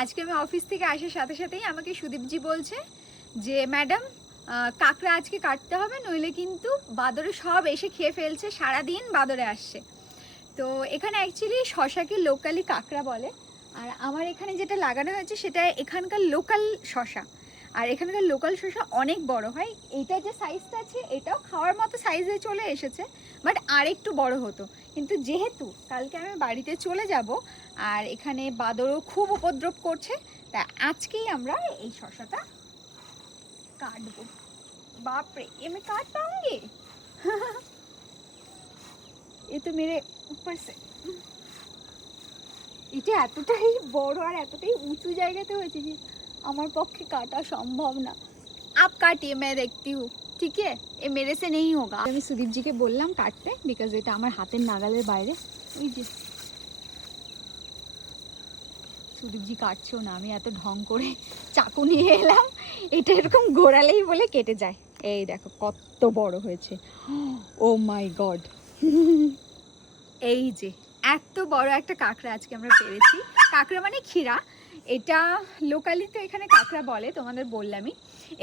আজকে আমি অফিস থেকে আসার সাথে সাথেই আমাকে সুদীপজি বলছে যে ম্যাডাম কাঁকড়া আজকে কাটতে হবে, নইলে কিন্তু বাদরে সব এসে খেয়ে ফেলছে, সারাদিন বাদরে আসছে। তো এখানে অ্যাকচুয়ালি শশাকে লোকালি কাঁকড়া বলে, আর আমার এখানে যেটা লাগানো হয়েছে সেটা এখানকার লোকাল শশা। আর এখানকার লোকাল শশা অনেক বড় হয়, এইটা যে সাইজটা আছে এটাও খাওয়ার মতো সাইজে চলে এসেছে, বাট আর একটু বড় হতো। কিন্তু যেহেতু কালকে আমি বাড়িতে চলে যাব আর এখানে বাদরও খুব উপদ্রব করছে, তা আজকেই আমরা এই শশাটা কাটবো। বাপরে, এমনি কাট পাऊंगी? এ তো মেরে উপর সে, এটা এতটাই বড় আর এতটাই উঁচু জায়গাতে হয়েছে যে আমার পক্ষে কাটা সম্ভব না। आप काटिए, मैं देखती हूँ, ठीक है? ये मेरे से नहीं होगा। আমি সুদীপজিকে বললাম কাটতে, বিকজ এটা আমার হাতের নাগালের বাইরে। ওই যে সুদীপজি কাটছেও না, আমি এত ঢং করে চাকু নিয়ে এলাম, এটা এরকম গোড়ালেই বলে কেটে যায়। এই দেখো কত বড় হয়েছে, ও মাই গড। এই যে এত বড় একটা কাঁকড়া আজকে আমরা পেরেছি। কাঁকড়া মানে ক্ষীরা, এটা লোকালি তো এখানে কাঁকড়া বলে, তোমাদের বললামই।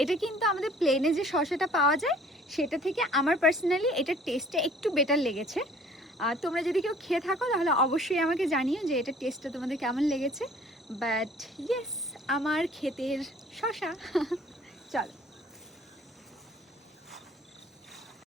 এটা কিন্তু আমাদের প্লেনে যে শসাটা পাওয়া যায় সেটা থেকে আমার পার্সোনালি এটার টেস্টটা একটু বেটার লেগেছে। তোমরা যদি কেউ খেয়ে থাকো তাহলে অবশ্যই আমাকে জানিও যে এটার টেস্টটা তোমাদের কেমন লেগেছে। বাট ইয়েস, আমার ক্ষেতের শসা। চলো।